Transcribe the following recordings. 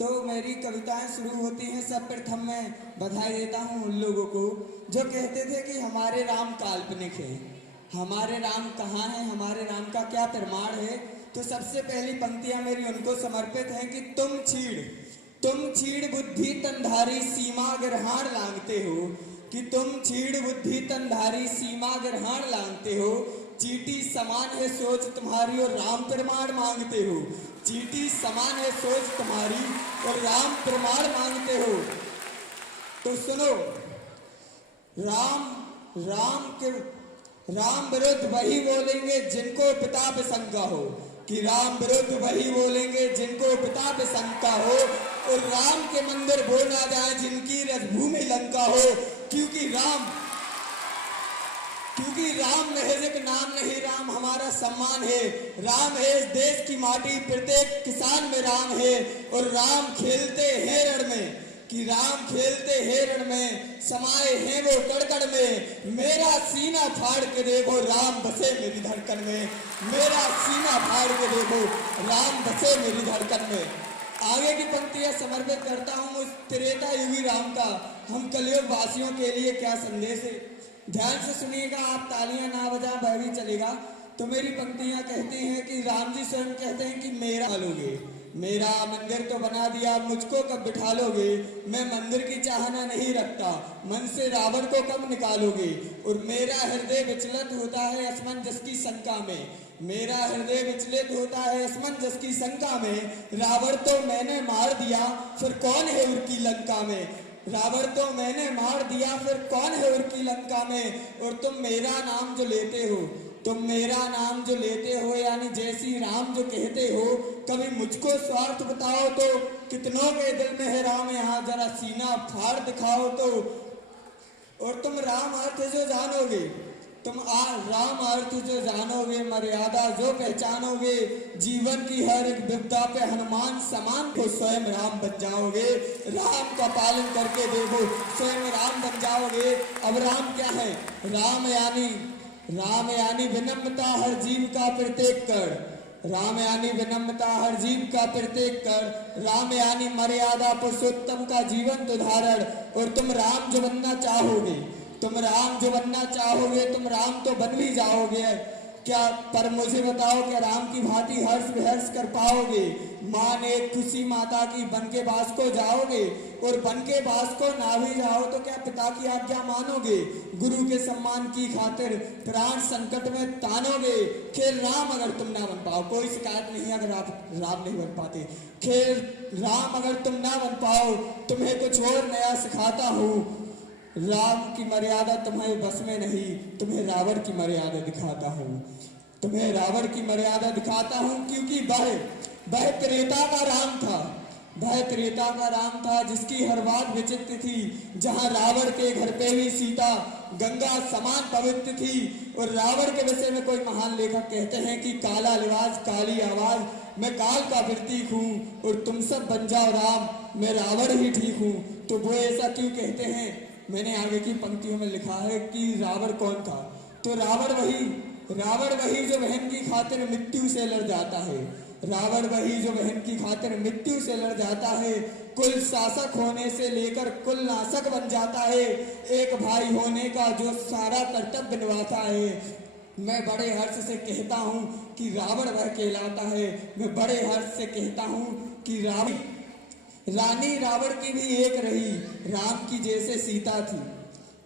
तो मेरी कविताएं शुरू होती हैं। सब प्रथम मैं बधाई देता हूँ उन लोगों को जो कहते थे कि हमारे राम काल्पनिक है। हमारे राम कहाँ हैं, हमारे राम का क्या प्रमाण है। तो सबसे पहली पंक्तियां मेरी उनको समर्पित हैं कि तुम छीड़ बुद्धि तनधारी सीमा ग्रहण लांघते हो, कि तुम छीड़ बुद्धि तनधारी सीमा ग्रहण लांघते हो। चीटी समान है सोच तुम्हारी और राम प्रमाण मांगते हो। चीटी समान है सोच तुम्हारी और राम प्रमाण मांगते हो। तो सुनो, राम विरुद्ध वही बोलेंगे जिनको पिता पे शंका हो, कि राम विरुद्ध वही बोलेंगे जिनको पिता पे शंका हो। और राम के मंदिर वो ना जाए जिनकी रजभूमि लंका हो, क्योंकि राम महज एक नाम नहीं, राम हमारा सम्मान है। राम है इस देश की माटी, प्रत्येक किसान में राम है। और राम खेलते हैं रण में, कि राम खेलते हैं रण में, समाये हैं वो कड़कड़ में। मेरा सीना फाड़ के देखो राम बसे मेरी धड़कन में। मेरा सीना फाड़ के देखो राम बसे मेरी धड़कन में। आगे की पंक्तियां समर्पित करता हूँ उस त्रेता युगी राम का हम कलयुग वासियों के लिए क्या संदेश है। ध्यान से सुनिएगा, आप तालियां ना बजा वह भी चलेगा। तो मेरी पंक्तियां कहती हैं कि राम जी स्वयं कहते हैं कि मेरा मंदिर तो बना दिया, मुझको कब बिठा लोगे। मैं मंदिर की चाहना नहीं रखता, मन से रावण को कब निकालोगे। और मेरा हृदय विचलित होता है असमंजस की शंका में। मेरा हृदय विचलित होता है असमंजस की शंका में। रावण तो मैंने मार दिया, फिर कौन है उनकी लंका में। रावण तो मैंने मार दिया, फिर कौन है उनकी लंका में। और तुम मेरा नाम जो लेते हो, यानी जय श्री राम जो कहते हो, कभी मुझको स्वार्थ बताओ तो कितनों के दिल में है राम, यहाँ जरा सीना फाड़ दिखाओ तो। और तुम राम अर्थ जो जानोगे, मर्यादा जो पहचानोगे, जीवन की हर एक विपदा पे हनुमान समान को स्वयं राम बन जाओगे। राम का पालन करके देखो, स्वयं राम बन जाओगे। अब राम क्या है? राम यानी विनम्रता हर जीव का प्रत्येक कर। राम यानी विनम्रता हर जीव का प्रत्येक कर। राम यानी मर्यादा पुरुषोत्तम का जीवन उदाहरण। और तुम राम जो बनना चाहोगे, तुम राम तो बन भी जाओगे क्या। पर मुझे बताओ, क्या राम की भांति हर्ष विहर्ष कर पाओगे। माँ ने खुशी माता की बन के बास को जाओगे, और बन के बास को ना भी जाओ तो क्या पिता की आज्ञा मानोगे। गुरु के सम्मान की खातिर प्राण संकट में तानोगे। खेल राम अगर तुम ना बन पाओ, कोई शिकायत नहीं अगर आप राम नहीं बन पाते। खेल राम अगर तुम ना बन पाओ, तुम्हें कुछ और नया सिखाता हूँ। राम की मर्यादा तुम्हारे बस में नहीं, तुम्हें रावण की मर्यादा दिखाता हूँ। क्योंकि वह त्रेता का राम था जिसकी हर बात विचित्र थी। जहाँ रावण के घर पे भी सीता गंगा समान पवित्र थी। और रावण के विषय में कोई महान लेखक कहते हैं कि काला लिबास काली आवाज, मैं काल का प्रतीक हूँ। और तुम सब बन जाओ राम, मैं रावण ही ठीक हूँ। तो वो ऐसा क्यों कहते हैं? मैंने आगे की पंक्तियों में लिखा है कि रावण कौन था। तो रावण वही जो बहन की खातिर मृत्यु से लड़ जाता है। कुल शासक होने से लेकर कुल नाशक बन जाता है। एक भाई होने का जो सारा कर्तव्य निभाता है। मैं बड़े हर्ष से कहता हूँ कि रावण वह कहलाता है। मैं बड़े हर्ष से कहता हूँ कि रानी रावण की भी एक रही, राम की जैसे सीता थी।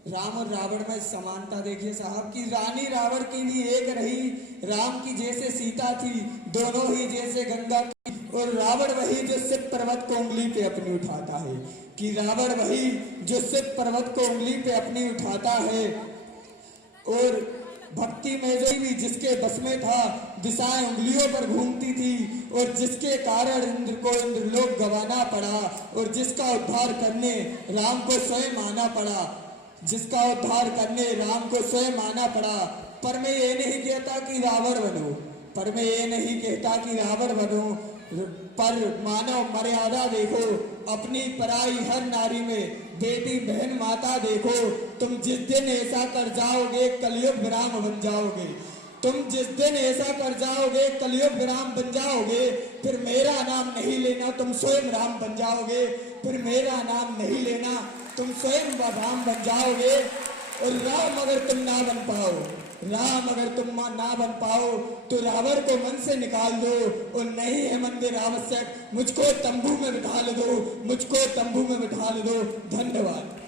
राम और रावण में समानता देखिए साहब, कि रानी रावण की भी एक रही, राम की जैसे सीता थी, दोनों ही जैसे गंगा की। और रावण वही जो सिद्ध पर्वत को उंगली पे अपनी उठाता है, कि रावण वही जो सिद्ध पर्वत को उंगली पे अपनी उठाता है। और भक्ति में जो भी जिसके बस में था, दिशाएं उंगलियों पर घूमती थी। और जिसके कारण इंद्र को इंद्रलोक गवाना पड़ा, और जिसका उद्धार करने राम को स्वयं आना पड़ा। पर मैं ये नहीं कहता कि रावण बनो, पर मानव मर्यादा देखो। अपनी पराई हर नारी में बेटी बहन माता देखो। तुम जिस दिन ऐसा कर जाओगे, कलयुग राम बन जाओगे। तुम जिस दिन ऐसा कर जाओगे, कलयुग राम बन जाओगे, फिर मेरा नाम नहीं लेना, तुम स्वयं राम बन जाओगे। फिर मेरा नाम नहीं लेना, तुम स्वयं राम बन जाओगे। और राम अगर तुम ना बन पाओ, राम अगर तुम ना बन पाओ, तो रावण को मन से निकाल दो। और नहीं है मंदिर आवश्यक, मुझको तंबू में बिठा दो, मुझको तंबू में बिठा दो। धन्यवाद।